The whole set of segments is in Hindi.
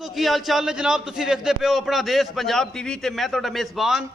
तो की हाल चाल ने जनाब, तुसी देखते पे हो अपना देश पंजाब टीवी ते मैं तुहाडा मेज़बान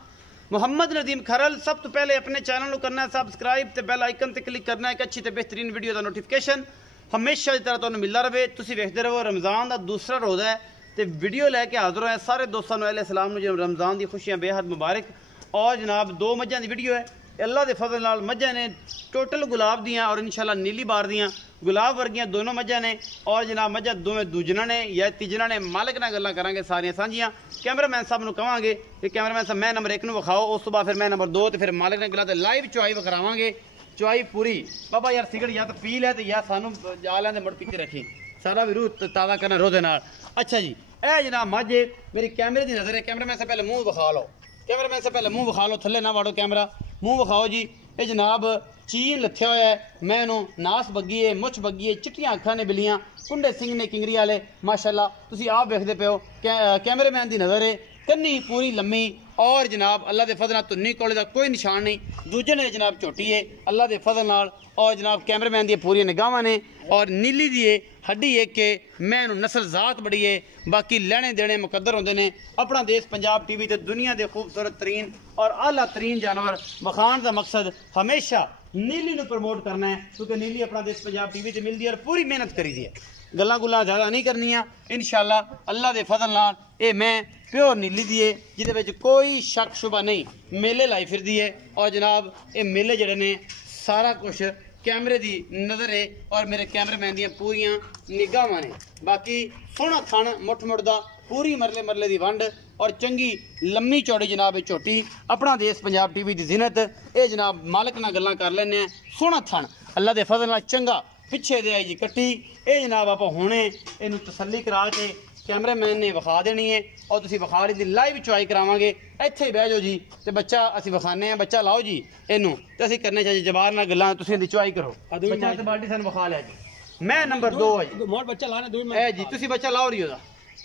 मुहम्मद नदीम खरल। सब तो पहले अपने चैनल को करना है सबसक्राइब ते बेल आइकन ते क्लिक करना है एक अच्छी ते बेहतरीन वीडियो का नोटिफिकेशन हमेशा की तरह तुहानू मिलता रहे। तुसी देखते रहो रमज़ान का दूसरा रोज़ा है तो वीडियो लैके हाज़र है सारे दोस्तों अहले सलाम जिन्हें रमज़ान की खुशियाँ बेहद मुबारक। और जनाब दो मझां की वीडियो है, अल्लाह के फजल नाल मझां ने टोटल गुलाब दियाँ और इंशाल्लाह नीली बार दियाँ गुलाब वर्गियां दोनों मझां ने। और जनाब मझां दोवें दूजना ने या तीजना ने मालिक नाल गल्लां करांगे सारियां सांझियां। कैमरामैन साहब नूं कहांगे कि कैमरामैन साहब मैं नंबर 1 नूं विखाओ, उस तो बाद फिर मैं नंबर 2 ते फिर मालिक ने गल्लां ते लाइव चुआई विखरावांगे। चुआई पूरी बाबा यार सिगड़ या तो पी लै ते या सानू जा लैंदे मुड़ पीछे रखी सारा भी रूह ताज़ा करना रोज़े नाल। अच्छा जी ए जनाब मझ मेरी कैमरे की नज़र है, कैमरामैन से पहले मुँह विखा लो, कैमरामैन से पहले मुँह विखा लो, थल्ले ना वाड़ो कैमरा, मुँह विखाओ जी। ये जनाब चीन लथ्या होया है, मैं नास बग्गी है, मुछ बग्गी है, चिट्टियां अखां ने बिलियां, कुंडे सिंह ने किंगरी वाले माशाल्लाह तुसी आप देखते पे हो। कैमरेमैन की नज़र है, कन्नी पूरी लम्मी और जनाब अल्लाह के फजल तुन्नी कोले का कोई निशान नहीं। दूजे ने जनाब झोटी है अल्लाह के फजल नाल और जनाब कैमरामैन दी पूरी निगाहां ने और नीली दी हड्डी एक के मैं नस्ल जात बड़ी है। बाकी लेने देने मुकद्दर होंदे ने। अपना देश पंजाब टीवी ते दुनिया के खूबसूरत तरीन और आला तरीन जानवर विखाण का मकसद हमेशा नीली नूं प्रमोट करना है, क्योंकि नीली अपना देश पंजाब टीवी ते मिलती है और पूरी मेहनत करी दी है। गल्लां गुल्लां ज़्यादा नहीं करनियां, इंशाल्लाह अल्लाह के फजल नाल ये मैं प्योर नीली दी है जिहदे विच कोई शक शुबा नहीं। मेले लाई फिरदी है और जनाब ये मेले जिहड़े ने सारा कुछ कैमरे की नज़र है और मेरे कैमरामैन दी पूरियां निगाहां ने। बाकी सोहना थन मुठ मुड़दा पूरी मरले मरले की वंड और चंगी लम्मी चौड़ी जनाब झोटी अपना देश पंजाब टीवी की जिनत। ये जनाब मालिक नाल गल्लां कर लैने सोहना थन अल्लाह के फजल नाल चंगा पिछे दे आई जी कट्टी। ये जनाब आप हुणे इनू तसल्ली करा के कैमरामैन ने विखा देनी है और तुसी विखा ली लाइव चुआई करावांगे। इत्थे बह जाओ जी ते बच्चा असीं विखाने हैं, बच्चा लाओ जी इनू ते असीं करने चाहिए जबार नाल गल्लां तुसीं दी चुआई करो। बच्चा ते बाल्टी सानू विखा लिया जी। मैं नंबर 2 है जी, मोर बच्चा लाना 2 मिनट ए जी तुसी बच्चा लाओ रियो दा।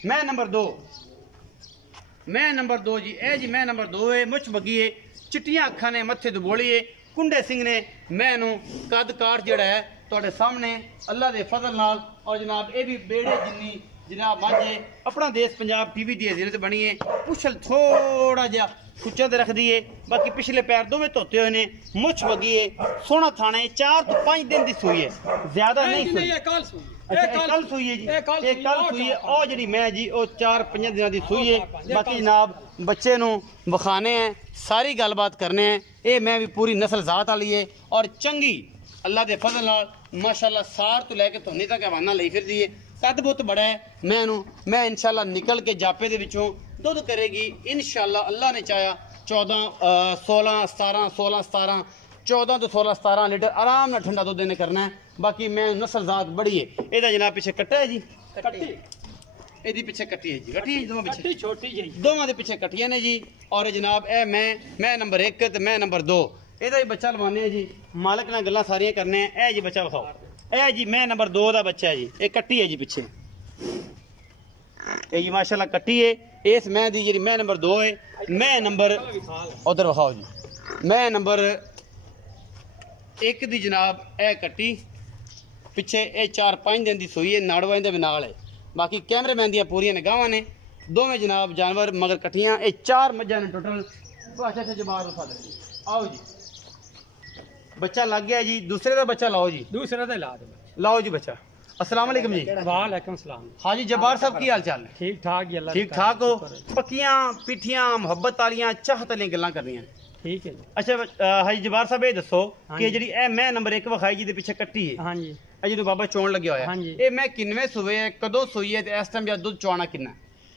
मैं नंबर 2, मैं नंबर 2 जी ए जी मैं नंबर 2 है, मुछ बगी है, चिट्टियां अखां ने, मत्थे दुबोली है, कुंडे सिंह ने। मैं नू कद काट जिहड़ा है तुहाडे सामने अल्लाह के फजल नाल और जनाब ये भी बेड़े जिन्नी जनाब मझे अपना देश पंजाब टीवी की जिनत बनी है। पुछल थोड़ा जहा कुच्चा तो रख दिए, बाकी पिछले पैर दोवें धोते हुए ने, मुछ बगी है, सोहना थाना है, 4 तो 5 दिन की सूई है, ज्यादा नहीं सूई। कल सूई है जी, कल सूई है और जी मैं जी वो 4-5 दिन की सूई है। बाकी जनाब बच्चे नू विखाने हैं, सारी गलबात करने हैं। ये मैं भी पूरी नस्ल जात वाली है और चंगी अल्लाह के फजल नाल माशाल्लाह सार तो लैके धोनी तक हवाना ली फिरदी है। कद बहुत बड़ा है, मैं इंशाल्लाह निकल के जापे दे विचों दुध करेगी इंशाल्लाह अल्लाह ने चाहा 16 17 14 तो 16 17 लीटर आराम नाल ठंडा दुध इन्हें करना है। बाकी मैं नस्ल जात बड़ी है। एदा जनाब पीछे कट्टा है जी, कट्टी एदी पीछे कट्टी है जी, कट्टी है दोवां पीछे छोटी जी, दोवां दे पीछे कट्टियां ने जी। और जनाब ए मैं नंबर 1 ते मैं नंबर 2 एदा ही बच्चा लवाने है जी। मालिक नाल गल्लां सारियां करने हैं। ए जी बच्चा विखाओ, ए जी मैं नंबर 2 का बच्चा है जी, एक कट्टी है जी पीछे ये जी माशाल्लाह कट्टी है। इस मैं दी जी मैं नंबर 2 है, मैं नंबर उधर विखाओ जी, मैं नंबर 1 दी जनाब ए कट्टी पिछे ये 4-5 दिन की सूई है, नाड़वा इहदे नाल है। बाकी कैमरामैन दी पूरियां निगाहां ने, दोवें जनाब जानवर मगर कट्टियां। ये 4 मझां ने टोटल। अच्छा जबार विखा दे, आओ जी बच्चा लग गया जी। दूसरे का बच्चा लाओ जी, दूसरे का लाओ जी बच्चा। अस्सलाम वालेकुम जी। वालेकुम सलाम। हाँ जी जब्बार साहब की हाल चाल है? ठीक ठाक जी, ठीक ठाक हो? पक्कियां पिठियां मुहब्बत वालियां चाहत वालियां गल्लां करनियां ठीक है। अच्छा हाँ जी जब्बार साहब ये दसो कि जी मैं नंबर 1 विखाई जी पिछे कट्टी है, हाँ जी जो बाबा चोन लगे होया ये मैं किनवे सूए है, कदों सूई है, इस टाइम दुध चुआना किन्ना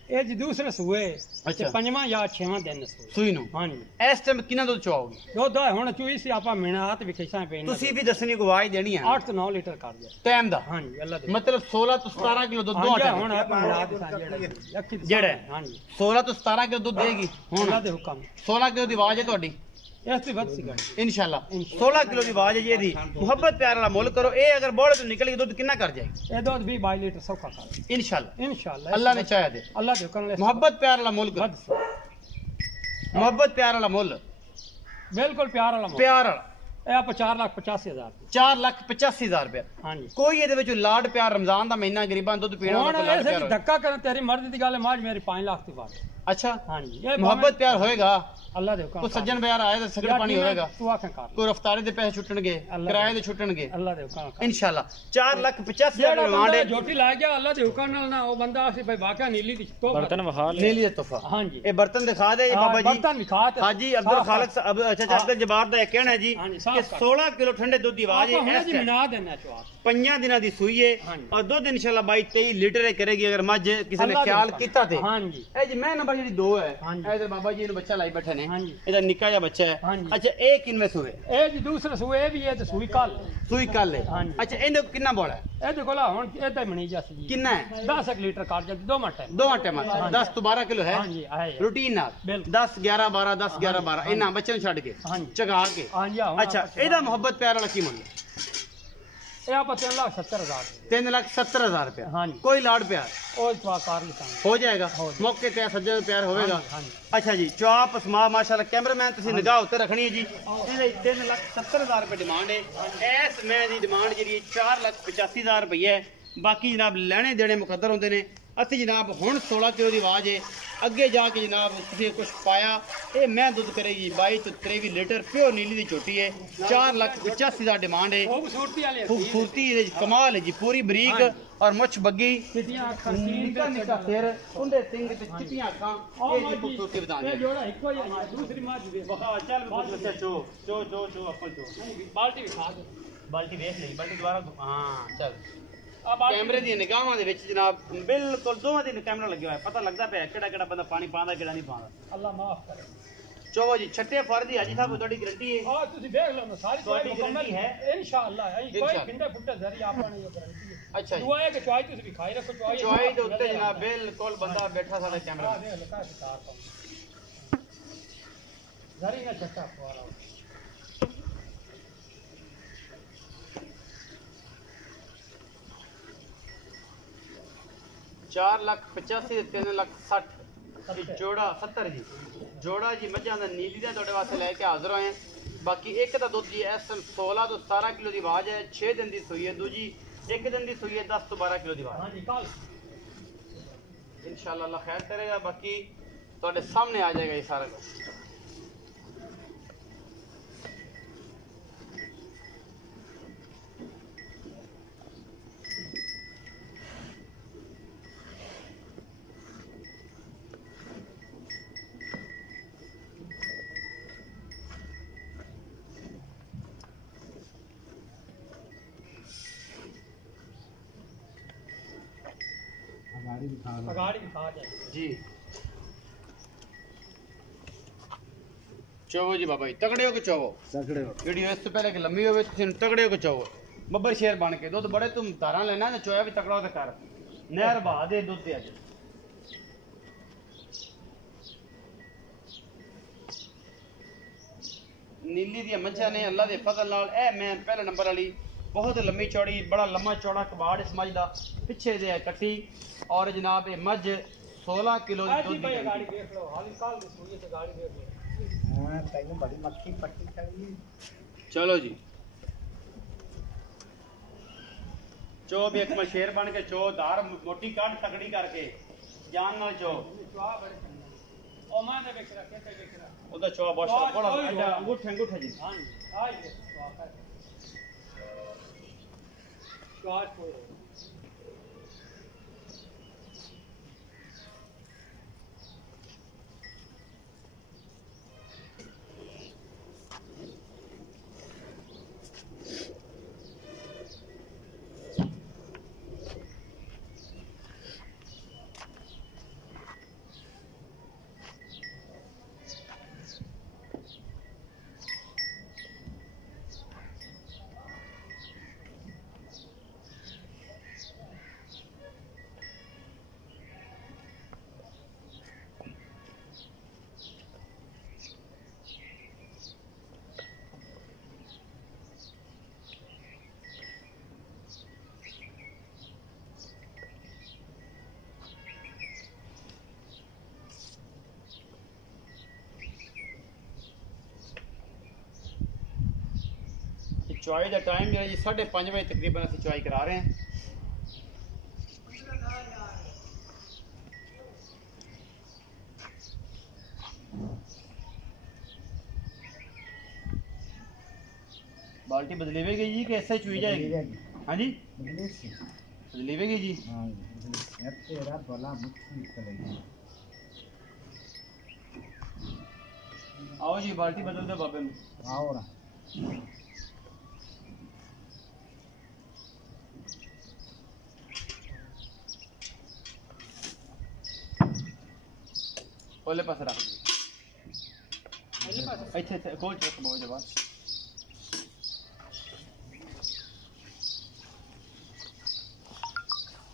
ये जी दूसरे सूए? अच्छा 5वां या 6वां दिन सूई नो। हां जी इस टाइम कितना दूध चुआओगे? दुध हुण चुई सी आपा मिनात विखेसा पे तुसी भी दसनी को आवाज देनी है 8 से 9 लीटर कर दिया टाइम दा। हां जी अल्लाह दे मतलब 16 तो 17 किलो दूध दो हुण आपा मिनात सा जेड़ा हां जी 16 तो 17 किलो दूध देगी हुण अल्लाह दे हुक्म। 16 किलो दी आवाज है ਤੁਹਾਡੀ इंशाल्लाह 16 किलो की आवाज है जी। मुहब्बत प्यार वाला मुल करो। ये अगर बोले तो निकल दूध कितना कर जाएगी? ये दूध 20-22 लीटर सौखा कर इंशाल्लाह अल्लाह ने चाहा दे। अल्लाह दे हुक्म मुहब्बत प्यार वाला मुल करो, मुहब्बत प्यार वाला मुल बिल्कुल प्यार वाला ਇਹ ਆਪਾਂ 4,85,000 4,85,000 रुपया। ਹਾਂਜੀ कोई ਇਹਦੇ ਵਿੱਚ ਲਾਡ ਪਿਆਰ ਰਮਜ਼ਾਨ ਦਾ ਮਹੀਨਾ ਗਰੀਬਾਂ ਦੁੱਧ ਪੀਣਾ ਹੁਣ ਦਾ ਕੋਈ ਲਾਡ ਐਸੇ ਪਿਆਰ ਹੋਏ। ਧੱਕਾ ਕਰਨ ਤੇਰੀ ਮਰਜ਼ੀ ਦੀ ਗੱਲ ਹੈ ਮਾਜ ਮੇਰੀ 5 ਲੱਖ ਦੀ ਬਾਤ अच्छा ਹਾਂਜੀ ਇਹ मोहब्बत प्यार होएगा ਅੱਲਾ ਦੇ ਹੁਕਮ कोई सज्जन प्यार आए तो सगड़ पानी होएगा ਤੂੰ ਆਖਾਂ ਕਰ कोई रफ्तारे दे पैसे छुट्टणगे किराए दे छुट्टणगे ਅੱਲਾ ਦੇ ਹੁਕਮ ਕਰ इंशाल्लाह 4,85,000 ਜਿਹੜਾ रुपया डिमांड ਬੰਦਾ है ਝੋਟੀ ਲਾ ਗਿਆ ਅੱਲਾ ਦੇ ਹੁਕਮ ਨਾਲ ਨਾ ਉਹ ਬੰਦਾ ਆਸੇ ਭਾਈ ਵਾਕਿਆ ਨੀਲੀ ਦੀ ਤੋਹਫਾ बर्तन वहा ले नीली दा तोहफा ਹਾਂਜੀ ये बर्तन दिखा दे बाबा जी ਬਰਤਨ ਲਿਖਾ ਤੇ हाजी अब्दुल खालिक साहब अच्छा अब्दुल जब्बार दा कहना है जी हाँ जी, कि साफ कर। 16 किलो ठंडे दूध दी आवाज ਆਪਾਂ है ਹੁਣੇ ਜੀ ਮਿਨਾ ਦੇਣਾ ਚਵਾ 5 ਦਿਨਾਂ ਦੀ ਸੂਈ ਹੈ हाँ जी। और दुध इंशाल्लाह 22-23 लीटर है करेगी अगर मझ किसी ने अल्लाह दे ख्याल हुक्म। कीता ते ਹਾਂਜੀ ਇਹ ਜੀ ਮੈਂ ਨੰਬਰ ਜਿਹੜੀ 2 ਹੈ हाँ जी। ਇਹ ਇਧਰ ਬਾਬਾ ਜੀ ਨੂੰ ਬੱਚਾ ਲਾਈ ਬੈਠੇ ਨੇ ਹਾਂਜੀ। ਇਹਦਾ ਨਿੱਕਾ ਜਿਹਾ ਬੱਚਾ ਹੈ हाँ जी। ਅੱਛਾ ਇਹ ਕਿੰਨੇ ਸੂਏ ਇਹ ਜੀ ਦੂਸਰਾ ਸੂਏ ਵੀ ਹੈ ਤੇ ਸੂਈ ਕੱਲ ਸੂਈ ਕੱਲ ਹੈ हाँ जी। ਅੱਛਾ ਇਹਦੇ ਕਿੰਨਾ ਬੋਲਾ ਹੈ ਇਹਦੇ ਕੋਲ ਹੁਣ ਇਹ ਤਾਂ ਮਣੀ ਜਸ ਜੀ ਕਿੰਨਾ ਹੈ 10 ਲੀਟਰ ਕਰ ਜਾਂਦੀ 2 ਮਿੰਟ ਦੋ ਘੰਟੇ ਮਾ 10 ਤੋਂ 12 ਕਿਲੋ ਹੈ ਹਾਂਜੀ ਆਏ ਰੂਟੀਨ ਨਾਲ ਬਿਲਕੁਲ। 10 11 12 10 11 12 ਇਹਨਾਂ ਬੱਚੇ ਨੂੰ ਛੱਡ ਕੇ हाँ जी। ਚਗਾ ਕੇ ਹਾਂਜੀ ਆ ਹੁਣ ਅੱਛਾ ਇਹਦਾ ਮੁਹੱਬਤ ਪਿਆਰ ਵਾਲਾ ਕੀ ਮੁੱਲ ਹੈ ਇਹ ਆਪਾਂ 3,70,000 3,70,000 रुपया हाँ जी। कोई लाड प्यार ਉਹ ਤਵਾ ਕਰ ਲਿਖਾਂਗੇ हो जाएगा हो जाएगा। मौके ते सज्जन प्यार होएगा ਹਾਂਜੀ अच्छा जी चौप स्मा माशाल्लाह कैमरामैन ਤੁਸੀਂ ਨਿਗਾਹ ਉੱਤੇ ਰੱਖਣੀ ਹੈ ਜੀ ਇਹਦੇ 3,70,000 ਰੁਪਏ ਡਿਮਾਂਡ ਹੈ ਇਸ ਮੈਂ ਦੀ ਡਿਮਾਂਡ ਜਿਹੜੀ 4,85,000 ਰੁਪਏ ਹੈ ਬਾਕੀ ਜਨਾਬ ਲੈਣੇ ਦੇਣੇ ਮੁਕੱਦਰ ਹੁੰਦੇ ਨੇ ਅਸੀਂ ਜਨਾਬ ਹੁਣ 16 ਕਿਲੋ ਦੀ ਆਵਾਜ਼ ਹੈ ਅੱਗੇ ਜਾ ਕੇ ਜਨਾਬ ਤੁਸੀਂ ਕੁਝ ਪਾਇਆ ਇਹ ਮੈਂ ਦੁੱਧ ਕਰੇਗੀ 22 ਤੋਂ 23 ਲੀਟਰ ਪਿਓਰ ਨੀਲੀ ਦੀ ਝੋਟੀ ਹੈ 4,85,000 ਡਿਮਾਂਡ ਹੈ ਖੂਬਸੂਰਤੀ ਵਾਲੀ खूबसूरती ਇਹਦੇ 'ਚ ਕਮਾਲ ਹੈ ਜੀ ਪੂਰੀ ਬਰੀਕ ਔਰ ਮੁੱਛ ਬੱਗੀ ਕਿਤੀਆਂ ਅੱਖਾਂ ਨਿੱਕਾ ਨਿੱਕਾ ਸਿਰ ਉਹਦੇ ਸਿੰਘ ਤੇ ਚਿੱਟੀਆਂ ਅੱਖਾਂ ਇਹ ਜੀ ਖੂਬਸੂਰਤੀ ਇਹ ਵਧਾਉਂਦੇ ਜੋੜਾ ਇੱਕੋ ਹੀ ਹੈ ਦੂਸਰੀ ਮਾਝ ਦੇ ਵਾਹ ਚੱਲ ਬੱਚਾ ਚੋ ਚੋ ਚੋ ਚੋ अपन चो ਬਾਲਟੀ ਵੀ ਖਾ ਦੇ ਬਾਲਟੀ ਵੇਖ ਲਈ ਬਾਲਟੀ ਦੁਬਾਰਾ ਹਾਂ ਚੱਲ ਆ ਬਾਲਟੀ ਕੈਮਰੇ ਦੀਆਂ ਨਿਗਾਹਾਂ ਦੇ ਵਿੱਚ ਜਨਾਬ ਬਿਲਕੁਲ ਦੋਵਾਂ ਦੀ ਕੈਮਰਾ ਲੱਗਿਆ ਹੋਇਆ ਪਤਾ ਲੱਗਦਾ ਪਿਆ ਕਿਹੜਾ ਕਿਹੜਾ ਬੰਦਾ ਪਾਣੀ ਪਾਉਂਦਾ ਕਿਹੜਾ ਨਹੀਂ ਪਾਉਂਦਾ ਅੱਲਾ ਮਾਫ ਕਰੇ ਚੋ ਜੀ ਛੱਟੇ ਫਰਦੀ ਹਾਜੀ ਸਾਹਿਬ ਤੁਹਾਡੀ ਗਰੰਟੀ ਹੈ ਆ ਤੁਸੀਂ ਦੇਖ ਲਓ ਨਾ ਸਾਰੀ ਤੁਹਾਡੀ ਮੁਕੰਮਲ guarantee ਹੈ ਇਨਸ਼ਾਅੱਲਾ ਇਹ ਕੋਈ इंशाअल्लाह। ਖਿੰਡਾ ਫੁੱਟਾ ਜ਼ਰੀ ਆਪਾਂ ਨੇ ਇਹ ਗਾਰੰਟੀ ਹੈ ਅੱਛਾ ਜੀ ਦੁਆ ਹੈ ਕਿ ਚੁਆਈ ਤੁਸੀਂ ਵੀ ਖਾਈ ਰੱਖੋ ਚੁਆਈ ਚੋਈ ਦੇ ਉੱਤੇ ਜਨਾਬ ਬਿਲਕੁਲ ਬੰਦਾ ਬੈਠਾ ਸਾਡਾ ਕੈਮਰਾ ਆ ਦੇਖ ਲਗਾ ਸਿਤਾਰ ਤੋਂ ਜ਼ਰੀ ਨਾ ਛੱਟਾ ਪਵਾਲਾ 4,85,000 ਤੇ 3,60,000 ਜੋੜਾ 70 ਜੀ ਜੋੜਾ ਜੀ ਮੱਝਾਂ ਦਾ ਨੀਲੀ ਦਾ ਤੁਹਾਡੇ ਵਾਸਤੇ ਲੈ ਕੇ ਹਾਜ਼ਰ ਹੋਏ ਹਾਂ। ਬਾਕੀ ਇੱਕ ਦਾ ਦੁੱਧ ਜੀ ਇਸ ਟਾਈਮ 16 ਤੋਂ 17 ਕਿਲੋ ਦੀ ਆਵਾਜ਼ ਹੈ 6 ਦਿਨ ਦੀ ਸੂਈ ਹੈ ਦੂਜੀ ਇੱਕ ਦਿਨ ਦੀ ਸੂਈ ਹੈ 10 ਤੋਂ 12 ਕਿਲੋ ਦੀ ਆਵਾਜ਼ ਹਾਂਜੀ ਕੱਲ इंशाल्लाह अल्लाह खैर करेगा बाकी ਤੁਹਾਡੇ ਸਾਹਮਣੇ ਆ ਜਾਏਗਾ ਇਹ ਸਾਰਾ ਕੁਝ अगाड़ी भी खा जाए जी ਚੋਵੋ ਜੀ ਬਾਬਾ ਜੀ ਤਗੜੇ ਹੋ ਕੇ ਚੋਵੋ तगड़े हो ਵੀਡੀਓ ਇਸ ਤੋਂ ਪਹਿਲੇ ਕਿ ਲੰਮੀ ਹੋਵੇ ਤੁਸੀਂ ਤਗੜੇ ਹੋ ਕੇ ਚੋਵੋ ਬੱਬਰ ਸ਼ੇਰ ਬਣ ਕੇ ਦੁੱਧ ਬੜੇ ਤੂੰ ਧਾਰਾਂ ਲੈਣਾ ਤੇ ਚੋਇਆ ਵੀ ਤਕੜਾ ਹੋ ਤੇ ਕਰ ਨਹਿਰ ਬਹਾ ਦੇ ਦੁੱਧ ਤੇ ਅੱਜ ਨੀਲੀ ਦੀਆਂ ਮੱਝਾਂ ਨੇ ਅੱਲਾ ਦੇ ਫਜ਼ਲ ਨਾਲ ਇਹ ਮੈਂ ਪਹਿਲੇ ਨੰਬਰ ਵਾਲੀ ਬਹੁਤ ਲੰਮੀ ਚੌੜੀ ਬੜਾ ਲੰਮਾ ਚੌੜਾ ਕਬਾੜ ਇਸ ਮੱਝ ਦਾ ਪਿੱਛੇ ਦੇ ਕੱਟੀ ਔਰ ਜਨਾਬ ਇਹ ਮੱਝ 16 ਕਿਲੋ ਦੀ आज ही ਦੁੱਧ भाई ਦੀ गाड़ी देख लो हाल कल भी सुई से गाड़ी देख लो हां तैਨੂੰ बड़ी मक्खी पट्टी चाहिए ਚਲੋ ਜੀ ਚੋ ਵੀ ਇੱਕ ਸ਼ੇਰ ਬਣ ਕੇ ਚੋ ਧਾਰ ਮੋਟੀ ਕੱਢ ਤਕੜੀ ਕਰਕੇ ਜਾਨ ਨਾਲ ਚੋ चुआ बड़े ओ मां ने बेच रखे थे बेच रहा ਉਹਦਾ ਚੋ ਬਹੁਤ ਬੜਾ ਅੱਡਾ ਅੰਗੂਠੇ ਅੰਗੂਠੇ ਜੀ हां आई है चुआ का चुआ को चुआई का टाइम जो है जी 5:30 बजे तकरीबन असं चुआई करा रहे हैं। बाल्टी बदलेगी जी कि ऐसे चुई जाएगी? हाँ जी बदलेगी जी। हाँ तेरा भला मुक्ति चलेगी। आओ जी बाल्टी बदल दो बाबे में। आओ ना ओले पास रख दो। ਇੱਥੇ ਕੋਲ ਚ ਰੱਖ ਬਹੁਤ ਜਵਾਨ।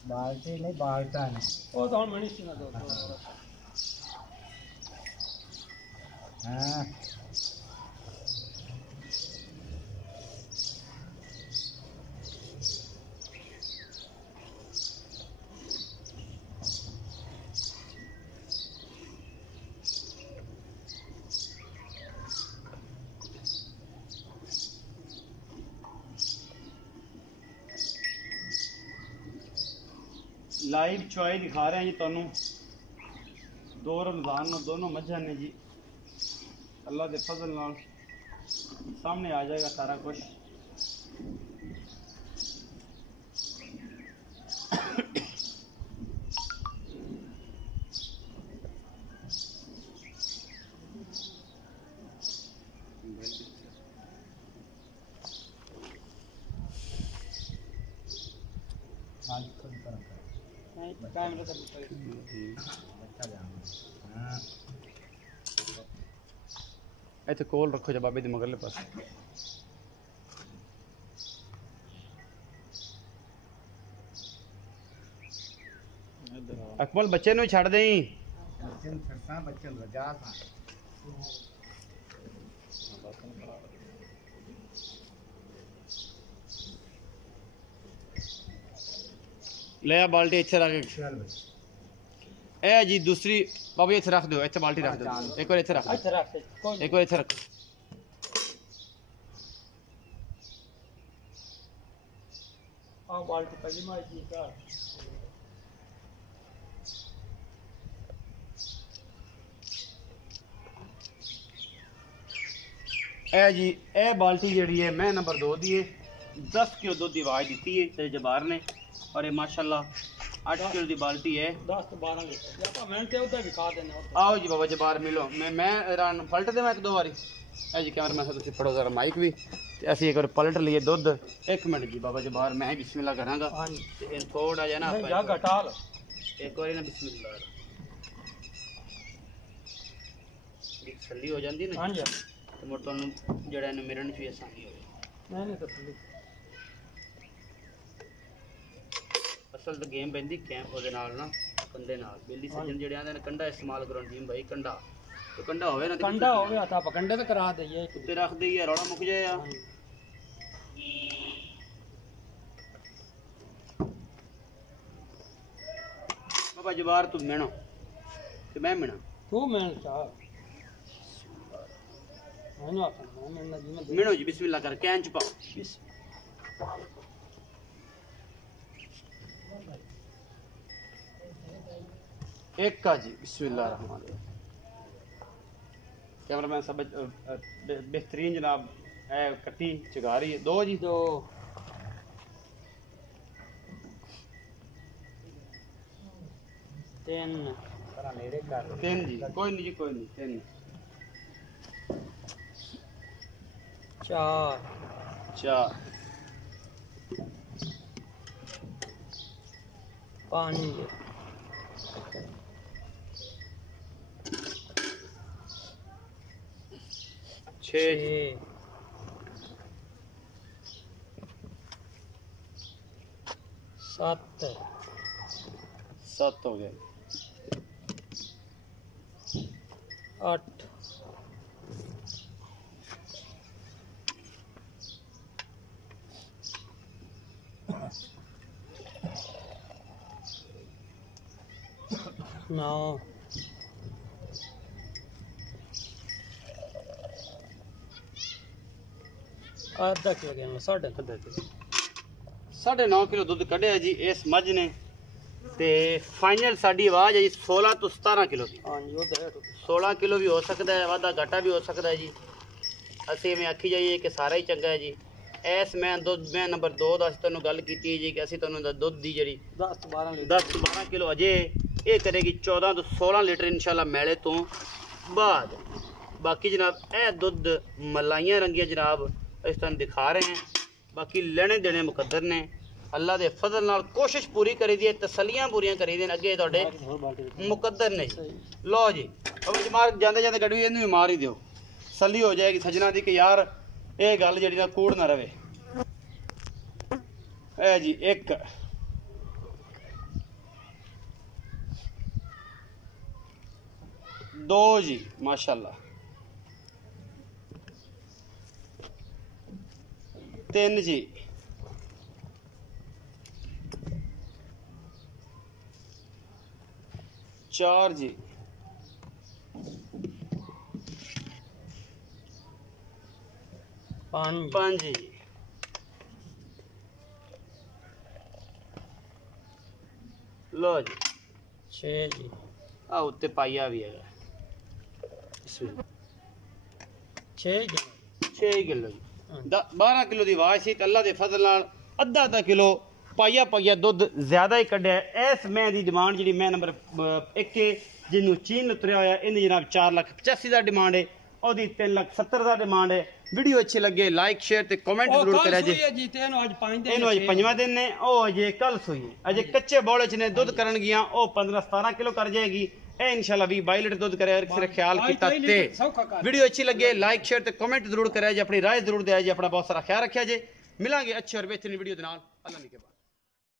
बाल्टी नहीं बाल्टा नहीं। ਉਹ ਤਾਂ ਹੁਣ ਮਣੀ ਸੀ ਨਾ ਦੋ हाँ लाइव चुआई दिखा रहे हैं जी तुहानू। 2 रमज़ान ਨੂੰ दोनों मझां ने जी। अल्लाह के फजल नाल सामने आ जाएगा सारा कुछ। कैमरे से हाँ ਇੱਥੇ ਕੋਲ ਰੱਖੋ ਜੀ ਬਾਬੇ ਦੇ ਮਗਰਲੇ ਪਾਸੇ। अकमल बच्चे ਨੂੰ ਛੱਡ ਦੇਈ। बच्चन छड़ता बच्चन रजा था। ले आ बाल्टी ਇੱਥੇ ਰੱਖ। चल बच्चे ਇਹ ਜੀ दूसरी बाबू ਇੱਥੇ ਰੱਖ ਦਿਓ। ਇੱਥੇ ਬਾल्टी ਰੱਖ ਦਿਓ। ਇੱਕ ਵਾਰ ਇੱਥੇ ਰੱਖ। अच्छा रख कोई एक बार ਇੱਥੇ ਰੱਖ। आ बाल्टी पहली मार दी का ਇਹ ਜੀ ਇਹ ਬਾल्टी ਜਿਹੜੀ ਹੈ ਮੈਂ ਨੰਬਰ 2 ਦੀ ਹੈ। 10 किलो दूध की आवाज़ दी है तेरे जबार ने और ये माशाल्लाह 8 किलो की बाल्टी है। 10 तो 12 लीटर या मैं ते उधर दिखा देना आओ जी बाबा जबार मिलो। मैं रान पलट देवां एक दो बारी। ए जी कैमरा मैन तुसीं फड़ो जरा माइक भी ते असीं एक बार पलट लिए दुध। एक मिनट जी बाबा जबार मैं बिस्मिल्लाह करांगा हां जी ते थोड़ा जा ना नहीं जा घटा लो एक बारी ना बिस्मिल्लाह छल्ली हो जाती ना। हां जी तो मुड़ तुहानूं जेड़ा इहनूं मिलन च भी आसानी होवे। नहीं तो थल्ली असल तो गेम पैंदी कैंप ਉਹਦੇ ਨਾਲ ਨਾ ਕੰਡੇ ਨਾਲ ਬੇਲੀ ਸੱਜਣ ਜਿਹੜੇ ਆਂਦੇ ਨੇ ਕੰਡਾ ਇਸਤੇਮਾਲ ਕਰੋ ਟੀਮ ਭਾਈ ਕੰਡਾ ਤੇ ਕੰਡਾ ਹੋਵੇ ਨਾ ਤੇ कंडा हो गया था कंडे तो करा दईए एक ਤੇ ਰੱਖ ਦਈਏ ਰੌਲਾ ਮੁੱਕ ਜਾਏ ਆ। ਬਾਬਾ ਜਵਾਰ ਤੂੰ ਮਿਣੋ ਤੇ ਮੈਂ ਮਿਣਾ। तू मैं चाह मैंने आपको मैं जी में मिणो जी बिस्मिल्लाह कर कैन च पाओ। एक का जी बिस्मिल्लाह रहमान रहीम। कैमरामैन सब बेहतरीन जनाब है कट्टी चगा रही है। 2 जी दो तीन पर मेरे कर 3 जी कोई नहीं जी कोई नहीं 3 चार 4 पाँच 6 सात 7 हो गए 8 9 10 आधा किलो देना 9.5 9.5 किलो दुध कढ़िया जी इस मझ ने ते फाइनल साडी आवाज है जी 16 तो 17 किलो की। हां जी वो 16 किलो भी हो सकता है, वादा घाटा भी हो सकता है जी। ਅਸੀਂ ਮੈਂ ਆਖੀ ਜਾਈਏ ਕਿ ਸਾਰਾ ਹੀ ਚੰਗਾ ਹੈ ਜੀ। ਇਸ ਮੈਂ ਦੁੱਧ ਮੈਂ ਨੰਬਰ 2 ਦਾ ਅਸੀਂ ਤੁਹਾਨੂੰ ਗੱਲ ਕੀਤੀ ਜੀ ਕਿ ਅਸੀਂ ਤੁਹਾਨੂੰ ਦੁੱਧ ਦੀ ਜਿਹੜੀ 10 ਤੋਂ 12 ਲੀਟਰ 10 ਤੋਂ 12 ਕਿਲੋ ਅਜੇ ਇਹ ਕਰੇਗੀ 14 ਤੋਂ 16 ਲੀਟਰ ਇਨਸ਼ਾਅੱਲਾ ਮੈਲੇ ਤੋਂ ਬਾਅਦ। ਬਾਕੀ ਜਨਾਬ ਇਹ ਦੁੱਧ ਮਲਾਈਆਂ ਰੰਗੀਆਂ ਜਨਾਬ ਅਸੀਂ ਤੁਹਾਨੂੰ ਦਿਖਾ ਰਹੇ ਹਾਂ। ਬਾਕੀ ਲੈਣੇ ਦੇਣੇ ਮੁਕੱਦਰ ਨੇ, ਅੱਲਾ ਦੇ ਫਜ਼ਲ ਨਾਲ ਕੋਸ਼ਿਸ਼ ਪੂਰੀ ਕਰੀ ਦੀ ਹੈ, ਤਸੱਲੀਆਂ ਪੂਰੀਆਂ ਕਰੀ ਦੀਆਂ ਅੱਗੇ ਤੁਹਾਡੇ ਮੁਕੱਦਰ ਨੇ। ਲਓ ਜੀ ਅਬ ਜਮਾਰ ਜਾਂਦੇ ਜਾਂਦੇ ਗੱਡੀ ਇਹਨੂੰ ਵੀ ਮਾਰ ਹੀ ਦਿਓ, ਤਸੱਲੀ ਹੋ ਜਾਏਗੀ ਸੱਜਣਾ ਦੀ ਕਿ ਯਾਰ ਇਹ ਗੱਲ ਜਿਹੜੀ ਨਾ ਕੂੜ ਨਾ ਰਵੇ। ਇਹ ਜੀ 1 2 जी माशाल्लाह 3 जी 4 जी 5 जी 6 जी आ उत्ते पाइया भी है 6 किलो जी 12 किलो की आवाज सी। अल्लाह के फजल नाल अद्धा किलो पाइया दुध ज्यादा ही कढ़िया। इस मैं की डिमांड जी मैं नंबर 1 जिन्हों चीन उतरिया होया इन जनाब 4,85,000 का डिमांड है, और 3,70,000 का डिमांड है। वीडियो अच्छी लगे लाइक शेयर ते कमेंट जरूर करें जी। इन्हों अज 5वां दिन ने, ओ अजे कल सोई है, अजे कच्चे बौले च ने दुध करन गियां, ओ 15-17 किलो कर जाएगी। ए इंशाल्लाह 20-22 लीटर दुध करे सिर्फ ख्याल कीता ते। वीडियो अच्छी लगे लाइक शेयर ते कमेंट जरूर करें जी, अपनी राय जरूर दिया जी, अपना बहुत सारा ख्याल रखिया जी। मिलांगे अच्छे और बेहतरीन वीडियो दे नाल। अल्लाह ने के बाद।